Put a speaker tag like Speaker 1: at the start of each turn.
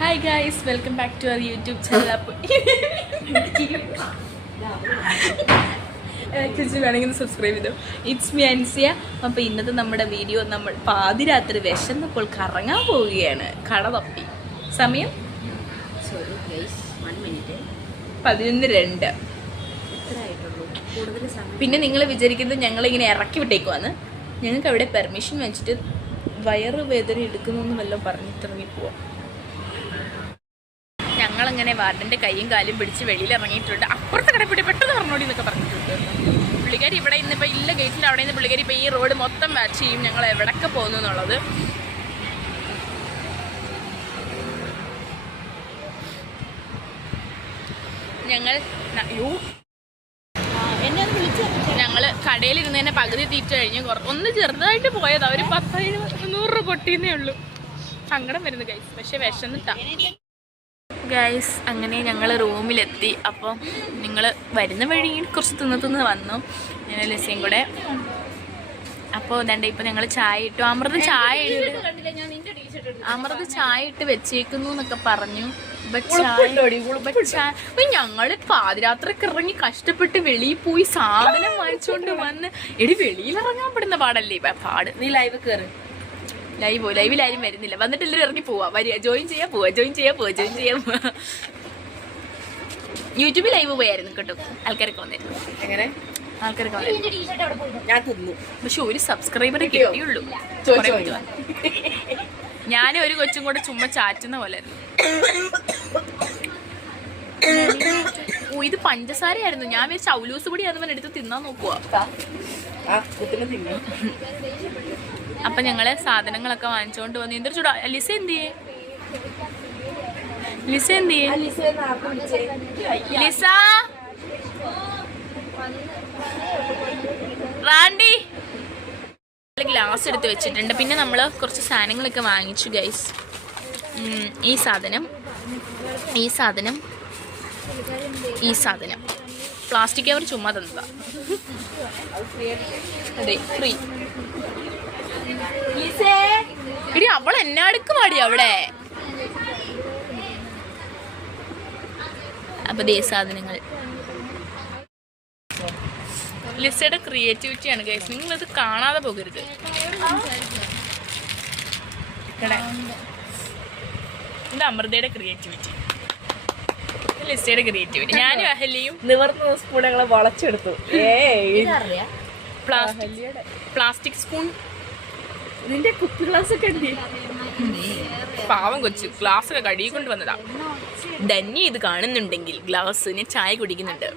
Speaker 1: Hi guys welcome back to our YouTube channel അപ്പോൾ ചേച്ചി വേണമെങ്കിൽ സബ്സ്ക്രൈബ് ചെയ്തു. ഇറ്റ്സ് മി അൻസിയ അപ്പോൾ ഇന്നത്തെ നമ്മുടെ വീഡിയോ നമ്മൾ പാതിരാത്രി വിശന്നപ്പോൾ കറങ്ങാൻ പോവുകയാണ്. കട തപ്പി. സമയം?
Speaker 2: സോറി ഗൈസ് വൺ മിനിറ്റ്
Speaker 1: പതിനൊന്ന് രണ്ട്. പിന്നെ നിങ്ങൾ വിചാരിക്കുന്നത് ഞങ്ങളിങ്ങനെ ഇറക്കി വിട്ടേക്കുവാന്ന്? ഞങ്ങൾക്ക് അവിടെ പെർമിഷൻ വെച്ചിട്ട് വയറ് വേദന എടുക്കുന്നു വല്ലതും പറഞ്ഞിട്ടിറങ്ങി പോവാം. ഞങ്ങളങ്ങനെ വാർഡന്റെ കൈയും കാലും പിടിച്ച് വെളിയിൽ ഇറങ്ങിയിട്ടുണ്ട് അപ്പുറത്തെ കടപ്പിടി പെട്ടെന്ന് പറഞ്ഞോടി എന്നൊക്കെ പറഞ്ഞിട്ടുണ്ട്. പുള്ളിക്കാരി ഇവിടെ ഇന്നിപ്പോൾ ഇല്ല ഗേറ്റിന്റെ അവിടെ നിന്ന് പുള്ളിക്കാരി ഇപ്പോൾ ഈ റോഡ് മൊത്തം മാച്ച് ചെയ്യും. ഞങ്ങൾ എവിടൊക്കെ പോകുന്നു എന്നുള്ളത്. ഞങ്ങൾ യു.
Speaker 2: എന്നെ ഒന്ന് വിളിച്ചു
Speaker 1: കടയിലിരുന്ന് തന്നെ പകുതി തീറ്റ കഴിഞ്ഞ് ഒന്ന് ചെറുതായിട്ട് പോയത്. അവർ പത്ത് നൂറ് രൂപ പൊട്ടിയെന്നേ ഉള്ളൂ. സങ്കടം വരുന്നു കൈസ് പക്ഷെ വിശന്നിട്ടാ. ഗൈസ് അങ്ങനെ ഞങ്ങൾ റൂമിലെത്തി. അപ്പം നിങ്ങൾ വരുന്ന വഴി കുറച്ച് തിന്ന് തിന്ന് വന്നു. ഞാൻ ലസിയും കൂടെ. അപ്പോൾ ഇതണ്ട ഇപ്പം ഞങ്ങൾ ചായ ഇട്ടു. അമൃത് ചായ ഇട്ട് അമൃത ചായ ഇട്ട് വെച്ചേക്കുന്നു എന്നൊക്കെ പറഞ്ഞു. ഞങ്ങൾ പാതിരാത്രിക്ക് ഇറങ്ങി കഷ്ടപ്പെട്ട് വെളിയിൽ പോയി സാധനം വാങ്ങിച്ചോണ്ട് വന്ന്. എടി വെളിയിൽ ഇറങ്ങാൻ പെടുന്ന പാടല്ലേ? പാട്.
Speaker 2: നീ ലൈവ് കയറി
Speaker 1: ലൈവ് ലൈവിൽ ആരും വരുന്നില്ല. വന്നിട്ട് എല്ലാവരും ഇറങ്ങി പോവാ. വരിക. ജോയിൻ ചെയ്യാൻ പോവാ. ജോയിൻ ചെയ്യാൻ പോവാ. ജോയിൻ ചെയ്യാൻ പോവാ. യൂട്യൂബിൽ ലൈവ് പോയായിരുന്നു കേട്ടോ. ആൾക്കാരൊക്കെ വന്നിരുന്നു
Speaker 2: എങ്ങനെ?
Speaker 1: ആൾക്കാരൊക്കെ വന്നിരുന്നു
Speaker 2: ടീഷർട്ട് അവിടെ പോയി ഞാൻ തിന്നു.
Speaker 1: പക്ഷെ ഒരു കിട്ടിയുള്ളൂ. ഞാനും ഒരു കൊച്ചും കൂടെ ചുമ്മാ ചാറ്റുന്ന പോലെ ഓ ഇത് പഞ്ചസാരയായിരുന്നു. ഞാൻ വിചാരിച്ച ഔലൂസ് പൊടി അതുപോലെ എടുത്ത് തിന്നാൻ നോക്കുക
Speaker 2: തിന്നു
Speaker 1: അപ്പൊ ഞങ്ങൾ സാധനങ്ങളൊക്കെ വാങ്ങിച്ചോണ്ട് വന്നു. എന്തൊരു ചൂടാ ലിസ എന്തിയേ? ലിസ എന്തിയേ? ലിസ റാണ്ടി? ഗ്ലാസ് എടുത്ത് വെച്ചിട്ടുണ്ട്. പിന്നെ നമ്മൾ കുറച്ച് സാധനങ്ങളൊക്കെ വാങ്ങിച്ചു ഗൈസ് ഈ സാധനം ഈ സാധനം ഈ സാധനം. പ്ലാസ്റ്റിക് കവർ ചുമ്മാ തന്നതാ. അതെ ഫ്രീ ഇടി അവൾ എന്നെ അടുക്കുമാടി അവിടെ? അപ്പൊ ദേ സാധനങ്ങൾ. ലിസയുടെ ക്രിയേറ്റിവിറ്റിയാണ് ഗൈസ് നിങ്ങൾ ഇത് കാണാതെ പോകരുത്. ഇത് അമൃതയുടെ ക്രിയേറ്റിവിറ്റി ലിസയുടെ ക്രിയേറ്റിവിറ്റി ഞാനും അഹല്യയും.
Speaker 2: നിവർന്ന സ്പൂൺ ഞങ്ങളെ വളച്ചെടുത്തു
Speaker 1: പ്ലാസ്റ്റിക് പ്ലാസ്റ്റിക് സ്പൂൺ.
Speaker 2: നിന്റെ കുപ്പി ഗ്ലാസ് ഒക്കെ ഉണ്ട്
Speaker 1: പാവം കൊച്ചു. ഗ്ലാസ് ഒക്കെ കഴുകി കൊണ്ട് വന്നതാ. ധന്യ ഇത് കാണുന്നുണ്ടെങ്കിൽ ഗ്ലാസ്സിന് ചായ കുടിക്കുന്നുണ്ട്.